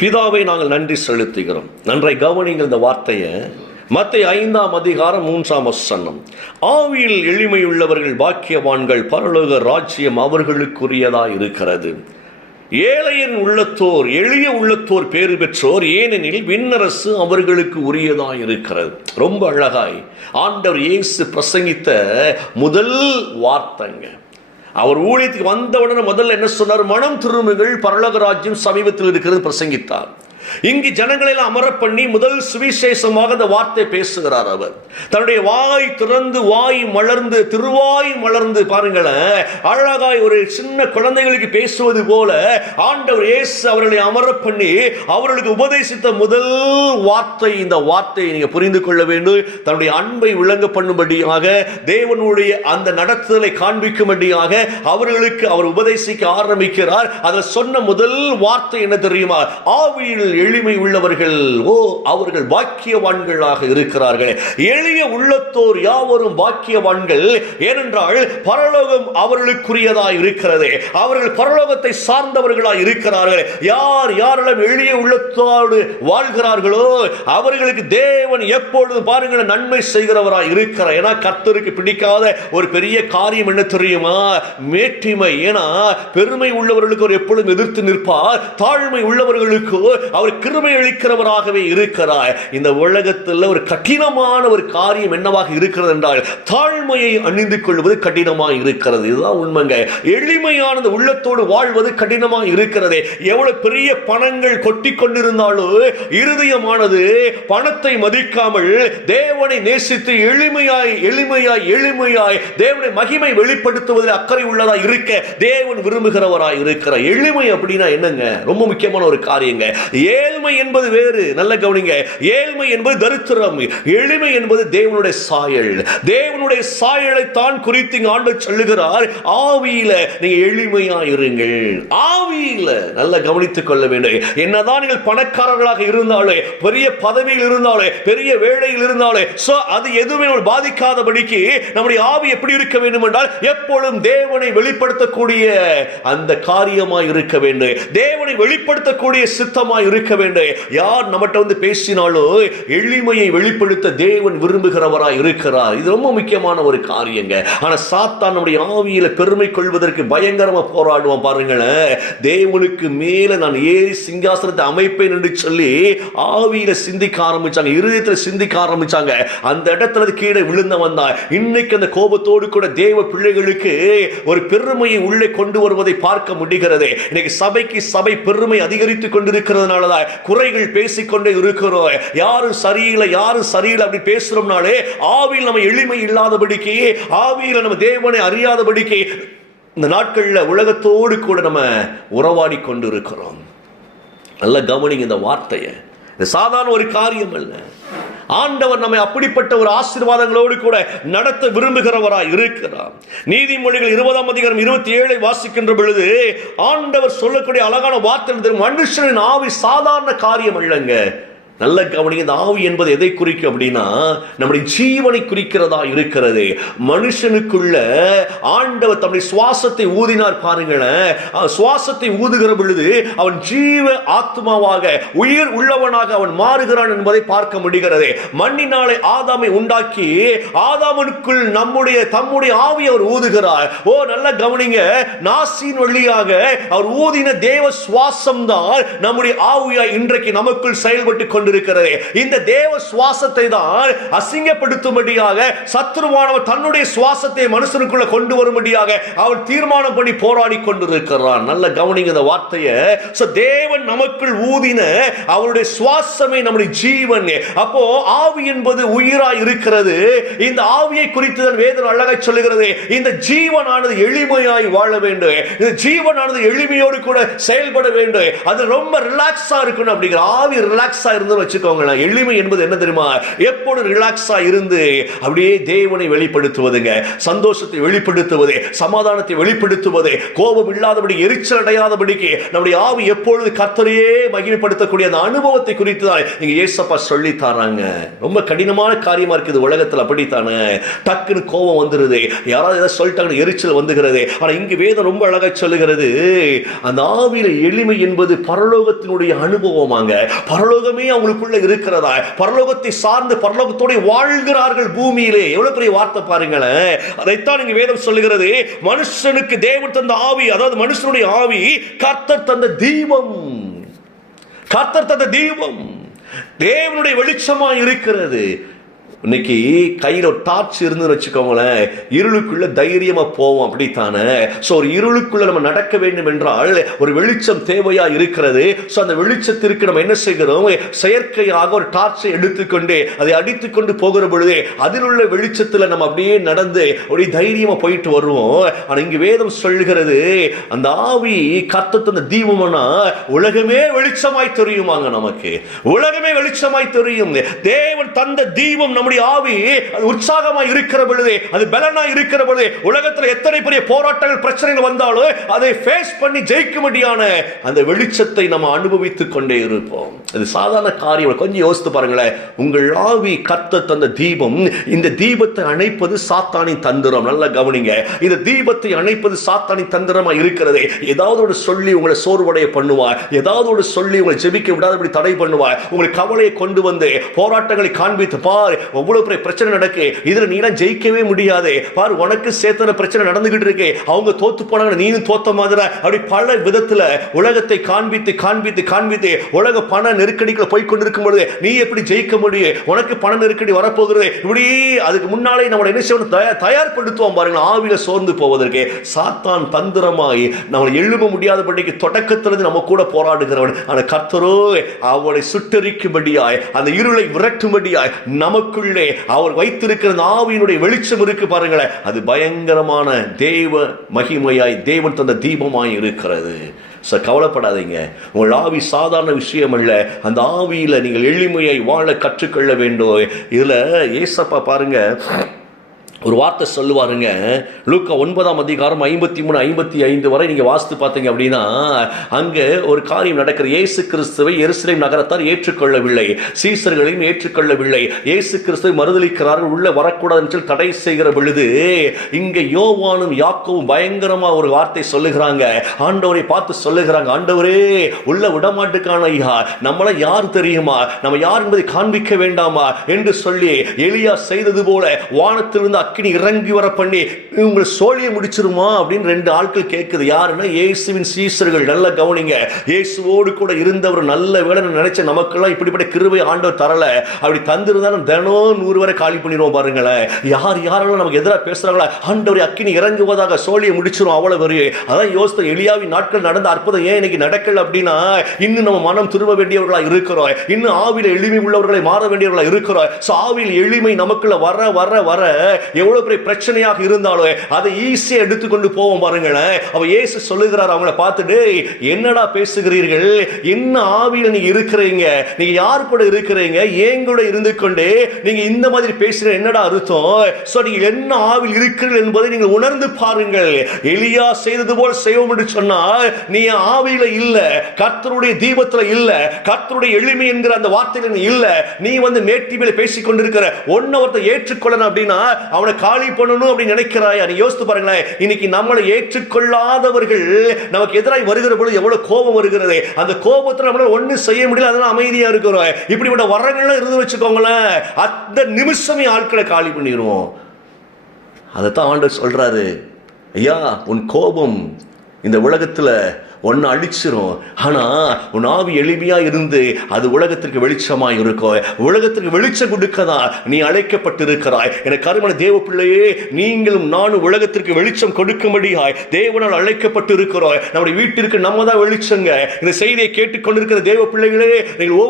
பிதாவை நாங்கள் நன்றி செலுத்துகிறோம். நன்றாய் கவனிங்கள் இந்த வார்த்தையை. மத்தேயு 5ஆம் அதிகாரம் 3ஆம் வசனம். ஆவியில் எளிமையுள்ளவர்கள் பாக்கியவான்கள், பரலோக ராஜ்யம் அவர்களுக்குரியதாய் இருக்கிறது. ஏழையின் உள்ளத்தோர், எளிய உள்ளத்தோர் பேறு பெற்றோர், ஏனெனில் விண்ணரசு அவர்களுக்கு உரியதாய் இருக்கிறது. ரொம்ப அழகாய் ஆண்டவர் இயேசு பிரசங்கித்த முதல் வார்த்தைங்க. அவர் ஊழியத்துக்கு வந்தவுடனே முதல்ல என்ன சொன்னார்? மனம் திரும்புங்கள், பரலோக ராஜ்யம் சமீபத்தில் இருக்கிறது பிரசங்கித்தார். இங்கு ஜனங்களை அமர பண்ணி முதல் சுவிசேஷமாக அந்த வார்த்தை பேசுகிறார். அவர் தன்னுடைய வாய் திறந்து, வாய் மலர்ந்து, திருவாய் மலர்ந்து, பாருங்களேன், அழகாய் ஒரு சின்ன குழந்தைகளுக்கு பேசுவது போல ஆண்டவர் இயேசு அவர்களை அமர பண்ணி அவர்களுக்கு உபதேசித்த முதல் வார்த்தை இந்த வார்த்தையை நீங்க புரிந்து கொள்ள வேண்டும். தன்னுடைய அன்பை விளங்க பண்ணும்படியாக, தேவனுடைய அந்த நடத்துதலை காண்பிக்கும்படியாக அவர்களுக்கு அவர் உபதேசிக்க ஆரம்பிக்கிறார். அதில் சொன்ன முதல் வார்த்தை என்ன தெரியுமா? ஆவியில் எளிமை உள்ளவர்கள், அவர்கள் பாக்கியவான்களாக இருக்கிறார்கள். எளிய உள்ளத்தோர் யாவரும் பாக்கியவான்கள், ஏனென்றால் பரலோகம் அவர்களுக்குரியதாய் இருக்கிறது. அவர்கள் பரலோகத்தை சார்ந்தவர்களாய் இருக்கிறார்கள். யாரெல்லாம் எளிய உள்ளத்தோடு வாழ்கிறார்களோ அவர்களுக்கு தேவன் எப்பொழுதும் பாருங்கள் நன்மை செய்கிறவராய் இருக்கிறார். ஏன்னா கர்த்தருக்கு பிடிக்காத ஒரு பெரிய காரியம் என்ன தெரியுமா? மேட்டிமை. ஏன்னா பெருமை உள்ளவர்களுக்கு அவர் எப்பொழுதும் எதிர்த்து நிற்பார். தாழ்மை உள்ளவர்களுக்கு அவர் கிருபை அளிக்கிறவராகவே இருக்கிறார். இந்த உலகத்தில் ஒரு கடினமான ஒரு காரியம் என்னவாக இருக்கிறது என்றால் தாழ்மையை அணிந்து கொள்வது கடினமாக இருக்கிறது. இதுதான் உண்மைங்க. எளிமையானது உள்ளத்தோடு வாழ்வது கடினமாக இருக்கிறது. எவ்வளவு பெரிய பணங்கள் கொட்டி கொண்டிருந்தாலும் இருதயமானது பணத்தை மதிக்காமல் தேவனை நேசித்து எளிமையாய் எளிமையாய் எளிமையாய் தேவனை மகிமை வெளிப்படுத்துவதில் அக்கறை உள்ளதாய் இருக்க தேவன் விரும்புகிறவராய் இருக்கிறார். எளிமை அப்படின்னா என்னங்க? ரொம்ப முக்கியமான ஒரு காரியங்க. ஏழ்மை என்பது வேறு. நல்ல கவனிங்க. ஏழ்மை என்பது தரித்திரம், எளிமை என்பது தேவனுடைய சாயல். தேவனுடைய சாயலை தான் குறித்து ஆண்டவர் சொல்லுகிறார். ஆவியில நீங்க எளிமையா இருங்கள். ஆவியில நல்ல கவனித்துக் கொள்ள வேண்டும். என்னதான் நீங்கள் பணக்காரர்களாக இருந்தாலே, பெரிய பதவியில் இருந்தாலே, பெரிய வேலையில் இருந்தாலே, அது எதுவுமே பாதிக்காதபடிக்கு நம்முடைய ஆவி எப்படி இருக்க வேண்டும் என்றால் எப்பொழுதும் தேவனை வெளிப்படுத்தக்கூடிய அந்த காரியமாய் இருக்க வேண்டும். தேவனை வெளிப்படுத்தக்கூடிய சித்தமாய் இருக்க வேண்டும். யார் நம்மகிட்ட வந்து பேசினாலும் எளிமையை வெளிப்படுத்த தேவன் விரும்புகிறவராய் இருக்கிறார். இது ரொம்ப முக்கியமான ஒரு காரியங்க. ஆனா சாத்தான் நம்முடைய ஆவியில பெருமை கொள்வதற்கு பயங்கரமா போராடுவான். பாருங்களேன், தேவனுக்கு மேல நான் ஏறி சிங்காசனத்தை அமைப்பேன் என்று சொல்லி ஆவியில சிந்திக்க ஆரம்பிச்சாங்க, இருதயத்தில் சிந்திக்க ஆரம்பிச்சாங்க. அந்த இடத்துல கீழே விழுந்தவன் தான் இன்னைக்கு அந்த கோபத்தோடு கூட தேவ பிள்ளைகளுக்கு ஒரு பெருமையை உள்ளே கொண்டு வருவதை பார்க்க முடிகிறது. இன்னைக்கு சபை பெருமை அதிகரித்துக் கொண்டிருக்கிறதுனாலதான் குறைகள் பேசிக்கொண்டே இருக்கிறோம். யாரும் சரியில்லை அப்படி பேசுறோம்னாலே ஆவியில் நம்ம எளிமை இல்லாதபடிக்கு, ஆவியில் நம்ம தேவனை அறியாதபடிக்கு இந்த நாட்களில் உலகத்தோடு கூட நம்ம உறவாடி கொண்டு இருக்கிறோம். நல்ல கவனிங்க இந்த வார்த்தையை. இது சாதாரண ஒரு காரியம் அல்ல. ஆண்டவர் நம்மை அப்படிப்பட்ட ஒரு ஆசீர்வாதங்களோடு கூட நடத்த விரும்புகிறவராய் இருக்கிறார். நீதிமொழிகள் 20ஆம் அதிகாரம் 27 வாசிக்கின்ற பொழுது ஆண்டவர் சொல்லக்கூடிய அழகான வார்த்தை, மனுஷனின் ஆவி சாதாரண காரியம் அல்லங்க. நல்ல கவனிங்க. இந்த ஆவி என்பது எதை குறிக்கும் அப்படின்னா நம்முடைய ஜீவனை குறிக்கிறதா இருக்கிறது. மனுஷனுக்குள்ள ஆண்டவர் தம்முடைய சுவாசத்தை ஊதினார். பாருங்களேன், சுவாசத்தை ஊதுகிற பொழுது அவன் ஜீவ ஆத்மாவாக உயிர் உள்ளவனாக அவன் மாறுகிறான் என்பதை பார்க்க முடிகிறது. மண்ணினாலே ஆதாமை உண்டாக்கி ஆதாமனுக்குள் தம்முடைய ஆவி அவர் ஊதுகிறார். நல்ல கவனிங்க. நாசின் வழியாக அவர் ஊதின தேவ சுவாசம் தான் நம்முடைய ஆவியாய் இன்றைக்கு நமக்குள் செயல்பட்டு கொண்டு இருக்கிறது. இந்த தேவ சுவாசத்தை தான் அசிங்கப்படுத்தும்படியாக சத்துருவானவர் தன்னுடைய சுவாசத்தை மனுஷனுக்குள்ள கொண்டு வரும்படியாக அவன் தீர்மானம் பண்ணி போராடி கொண்டிருக்கிறான். நல்ல கவனிங்க இந்த வார்த்தையை. தேவன் நமக்குள் ஊதின அவருடைய சுவாசமே நம்முடைய ஜீவன். அப்போ ஆவி என்பது உயிராய் இருக்கிறது. இந்த ஆவியை குறித்து தான் வேதம் அழகாய் சொல்லுகிறது. இந்த ஜீவனானது எளிமையாய் வாழ வேண்டும். இந்த ஜீவனானது எளிமையோடு கூட செயல்பட வேண்டும். அது ரொம்ப ரிலாக்ஸா இருக்கணும். அப்படிங்கிற ஆவி ரிலாக்ஸா இருந்து இருக்கிறது வச்சுக்கோங்களேன். எளிமை என்பது என்ன தெரியுமா? எப்போது ரிலாக்ஸா இருந்து அப்படியே தேவனை வெளிப்படுத்துவதுங்க, சந்தோஷத்தை வெளிப்படுத்துவது, சமாதானத்தை வெளிப்படுத்துவது, கோபம் இல்லாதபடி, எரிச்சல் அடையாதபடிக்கு நம்முடைய ஆவி எப்பொழுது கர்த்தரையே மகிமைப்படுத்தக்கூடிய அந்த அனுபவத்தை குறித்து தான் இங்க இயேசப்பா சொல்லி தராங்க. ரொம்ப கடினமான காரியமா இருக்குது உலகத்தில். அப்படித்தானே டக்குன்னு கோபம் வந்துருது, யாராவது ஏதாவது சொல்லிட்டாங்க, எரிச்சல் வந்துகிறது. ஆனா இங்கு வேதம் ரொம்ப அழகா சொல்லுகிறது, அந்த ஆவியில எளிமை என்பது பரலோகத்தினுடைய அனுபவமாங்க. பரலோகமே அவங்களுக்குள்ள இருக்கிறதா, பரலோகத்தை சார்ந்து பரலோகத்தோட வாழ்கிறார்கள் பூமியிலே. எவ்வளவு பெரிய வார்த்தை பாருங்களேன். அதைத்தான் இங்கு வேதம் சொல்லுகிறது. மனுஷனுக்கு தேவன் தந்த ஆவி, அதாவது மனுஷனுடைய ஆவி கர்த்தர் தந்த தீபம், கர்த்தர் தந்த தீபம் தேவனுடைய வெளிச்சமா இருக்கிறது. இன்னைக்கு கையில் ஒரு டார்ச் இருந்து வச்சுக்கோங்களேன், இருளுக்குள்ள தைரியமா போவோம். அப்படித்தானே? ஸோ ஒரு இருளுக்குள்ள நம்ம நடக்க வேண்டும் என்றால் ஒரு வெளிச்சம் தேவையா இருக்கிறது. ஸோ அந்த வெளிச்சத்திற்கு நம்ம என்ன செய்கிறோம்? செயற்கையாக ஒரு டார்ச்சை எடுத்துக்கொண்டு அதை அடித்துக்கொண்டு போகிற பொழுது அதில் உள்ள வெளிச்சத்தில் நம்ம அப்படியே நடந்து ஒரு தைரியமா போயிட்டு வருவோம். ஆனால் இங்கு வேதம் சொல்கிறது, அந்த ஆவி கர்த்தர் தந்த தீபம்னா உலகமே வெளிச்சமாய் தெரியுமாங்க. நமக்கு உலகமே வெளிச்சமாய் தெரியும். தேவன் தந்த தீபம் நம்முடைய ஆவி அது உற்சாகமாய் இருக்கிற பொழுது, அது பலனாய் இருக்கிற பொழுது, உலகத்தில் எத்தனை பெரிய போராட்டங்கள் பிரச்சனைகள் வந்தாலும் அதை ஃபேஸ் பண்ணி ஜெயிக்கும்படியான அந்த வெளிச்சத்தை நம்ம அனுபவித்துக் கொண்டே இருப்போம். அது சாதாரண காரியம். கொஞ்சம் யோசித்து பாருங்களேன். உங்கள் ஆவி கர்த்தர் தந்த தீபம். இந்த தீபத்தை அணைப்பது சாத்தானின் தந்திரம். நல்லா கவனிங்க. இந்த தீபத்தை அணைப்பது சாத்தானின் தந்திரமா இருக்கிறது. ஏதாவது ஒரு சொல்லி உங்களை சோர்வடைய பண்ணுவார், ஏதாவது ஒரு சொல்லி உங்களை ஜெபிக்க விடாதபடி தடை பண்ணுவார், உங்களை கவலையை கொண்டு வந்து போராட்டங்களை காண்பித்து, பார் அவ்வளவு பெரிய பிரச்சனை நடக்கு, இதுல நீலாம் ஜெயிக்கவே முடியாது, பாரு உனக்கு சேத்தன பிரச்சனை நடந்துகிட்டு இருக்கு, அவங்க தோத்து போனாங்க நீனும் தோத்த மாதிரி, அப்படி பல விதத்துல உலகத்தை காண்பித்து காண்பித்து காண்பித்து உலக பண நெருக்கடிக்குள்ள போய் கொண்டிருக்கும் பொழுது நீ எப்படி ஜெயிக்க முடியும்? உனக்கு பண நெருக்கடி வரப்போகிறது. இப்படி அதுக்கு முன்னாலே நம்ம என்ன செய்யணும்? தயார்படுத்துவோம் பாருங்க, ஆவியில சோர்ந்து போவதற்கு. சாத்தான் தந்திரமாய் நம்மளை எழும்ப முடியாதபடிக்கு தொடக்கத்திலிருந்து நம்ம கூட போராடுகிறவன். ஆனா கர்த்தரோ அவனை சுட்டரிக்கும்படியாய், அந்த இருளை விரட்டும்படியாய் நமக்குள்ளே அவர் வைத்திருக்கிற ஆவியினுடைய வெளிச்சம் இருக்கு பாருங்களேன். அது பயங்கரமான தேவ மகிமையாய், தேவன் தந்த தீபமாய் இருக்கிறது. கவலைப்படாதீங்க. உங்கள் ஆவி சாதாரண விஷயம் அல்ல. அந்த ஆவியில நீங்கள் எளிமையை வாழ கற்றுக்கொள்ள வேண்டும். இதுல ஏசப்பா பாருங்க ஒரு வார்த்தை சொல்லுவாருங்க. லூக்கா 9ஆம் அதிகாரம் 53, 55 வரை நீங்க வாசித்து பார்த்தீங்க அப்படின்னா, அங்க ஒரு காரியம் நடக்கிற. இயேசு கிறிஸ்துவை எருசலேம் நகரத்தார் ஏற்றுக்கொள்ளவில்லை, சீசர்களையும் ஏற்றுக்கொள்ளவில்லை. இயேசு கிறிஸ்துவை மறுதலிக்கிறார்கள், உள்ள வரக்கூடாது தடை செய்கிற பொழுது இங்க யோவானும் யாக்கோவும் பயங்கரமா ஒரு வார்த்தை சொல்லுகிறாங்க. ஆண்டவரை பார்த்து சொல்லுகிறாங்க, ஆண்டவரே உள்ள விடமாட்டுக்கான ஐயா, நம்மள யார் தெரியுமா, நம்ம யார் என்பதை காண்பிக்க வேண்டாமா என்று சொல்லி எலியா செய்தது போல வானத்திலிருந்து அக்கினி இறங்கி வர பண்ணி உங்களை சோழியை முடிச்சிருமா அப்படின்னு 2 ஆட்கள் கேட்குது. யாருன்னா இயேசுவின் சீசர்கள். நல்ல கவனிங்க. இயேசுவோடு கூட இருந்தவர் நல்ல வேலை நினைச்ச நமக்கெல்லாம் இப்படிப்பட்ட கிருபை ஆண்டவர் தரல. அப்படி தந்திருந்தாலும் தினம் 100 வரை காலி பண்ணிடுவோம் பாருங்களேன். யாரெல்லாம் நமக்கு எதிராக பேசுறாங்களா, ஆண்டவரை அக்கினி இறங்குவதாக சோழியை முடிச்சிரும் அவ்வளவு பெரிய. அதான் யோசித்த எலியாவின் நாட்கள் நடந்த அற்புதம் ஏன் இன்னைக்கு நடக்கல அப்படின்னா, இன்னும் நம்ம மனம் திரும்ப வேண்டியவர்களா இருக்கிறோம், இன்னும் ஆவில எளிமை உள்ளவர்களை மாற வேண்டியவர்களா இருக்கிறோம். ஆவியில் எளிமை நமக்குள்ள வர வர வர எவ்வளவு பெரிய பிரச்சனையாக இருந்தாலும் அதை ஈஸியா எடுத்துக்கொண்டு போவோம் பாருங்களேன். அவ இயேசு சொல்லுகிறார் அவங்கள பார்த்துட்டு, என்னடா பேசுகிறீர்கள், என்ன ஆவியில நீங்க இருக்கிறீங்க, நீங்க யார் கூட இருக்கிறீங்க, ஏன் கூட இருந்து கொண்டு நீங்க இந்த மாதிரி பேசுற என்னடா அர்த்தம்? சோ நீங்க என்ன ஆவியில் இருக்கிறீர்கள் என்பதை நீங்கள் உணர்ந்து பாருங்கள். எலியா செய்தது போல் செய்வோம் என்று சொன்னால் நீ ஆவியில இல்ல, கர்த்தருடைய தீபத்துல இல்ல, கர்த்தருடைய எளிமை என்கிற அந்த வார்த்தையில நீ இல்ல. நீ வந்து மேட்டி மேல பேசிக் கொண்டிருக்கிற ஒன்னவர்த்தை ஏற்றுக்கொள்ளணும் அப்படின்னா அவனை காலி பண்ணணும் அப்படின்னு நினைக்கிறாயா? நீ யோசித்து பாருங்களேன். இன்னைக்கு நம்மளை ஏற்றுக்கொள்ளாதவர்கள் நமக்கு எதிராக வருகிற பொழுது எவ்வளவு கோபம் வருகிறது. அந்த கோபத்தில் நம்மளால ஒன்னும் செய்ய முடியல, அதனால அமைதியா இருக்கிறோம். இப்படிப்பட்ட வரங்கள்லாம் இருந்து வச்சுக்கோங்களேன், அந்த நிமிஷமே ஆட்களை காலி பண்ணிடுவோம். அதைத்தான் ஆண்டவர் சொல்றாரு, ஐயா உன் கோபம் இந்த உலகத்துல ஒன்னு அழிச்சிரும். ஆனா உன் ஆவி எளிமையா இருந்து அது உலகத்திற்கு வெளிச்சமாய் இருக்கும். உலகத்திற்கு வெளிச்சம் கொடுக்கதான் நீ அழைக்கப்பட்டிருக்கிறாய். என கருமன தேவ பிள்ளையே, நீங்களும் நானும் உலகத்திற்கு வெளிச்சம் கொடுக்கும்படியாய் தேவனால் அழைக்கப்பட்டு இருக்கிறோம். நம்முடைய வீட்டிற்கு நம்ம தான் வெளிச்சங்க. இந்த செய்தியை கேட்டுக்கொண்டிருக்கிற தேவ பிள்ளைகளே, நீங்கள்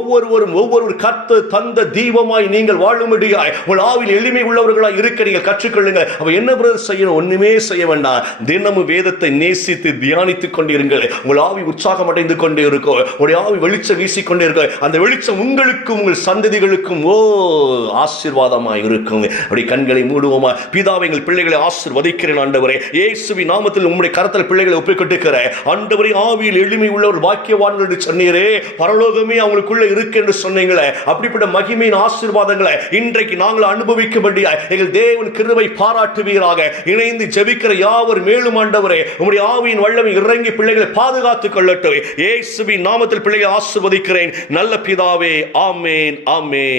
ஒவ்வொரு கர்த்தர் தந்த தீபமாய் நீங்கள் வாழும்படியாய் உங்கள் ஆவில் எளிமை உள்ளவர்களாய் இருக்க நீங்கள் கற்றுக்கொள்ளுங்க. அவ என்ன பிரதர் செய்யணும்? ஒண்ணுமே செய்ய வேண்டாம். தினமும் வேதத்தை நேசித்து தியானித்துக் கொண்டிருங்கள். உங்கள் ஆவி உற்சாகம் அடைந்து கொண்டே இருக்கும். உங்களுடைய ஆவி வெளிச்சம் வீசிக்கொண்டே இருக்கும். அந்த வெளிச்சம் உங்களுக்கும் உங்கள் சந்ததிகளுக்கும் ஆசீர்வாதமாய் இருக்கும். அப்படி கண்களை மூடுவோமா? பிதாவை, எங்கள் பிள்ளைகளை ஆசீர்வதிக்கிறேன் ஆண்டவரே. இயேசுவின் நாமத்தில் உம்முடைய கரத்தில் பிள்ளைகளை ஒப்புக்கொடுக்கிறேன் ஆண்டவரே. ஆவியில் எளிமை உள்ளவர் பாக்கியவான்கள் என்று சொன்னீரே, பரலோகமே அவங்களுக்குள்ள இருக்கு என்று சொன்னீங்களே, அப்படிப்பட்ட மகிமையின் ஆசீர்வாதங்களை இன்றைக்கு நாங்கள் அனுபவிக்கும்படியாய் எங்கள் தேவன் கிருபை பாராட்டுவீராக. இணைந்து ஜெபிக்கிற யாவர் மேலும் ஆண்டவரே உம்முடைய ஆவியின் வல்லமை இறங்கி பிள்ளைகளை பாதுகாத்துக் கொள்ளட்டும். இயேசுவின் நாமத்தில் பிள்ளைகளை ஆசீர்வதிக்கிறேன் நல்ல பிதாவே. ஆமென், ஆமென்.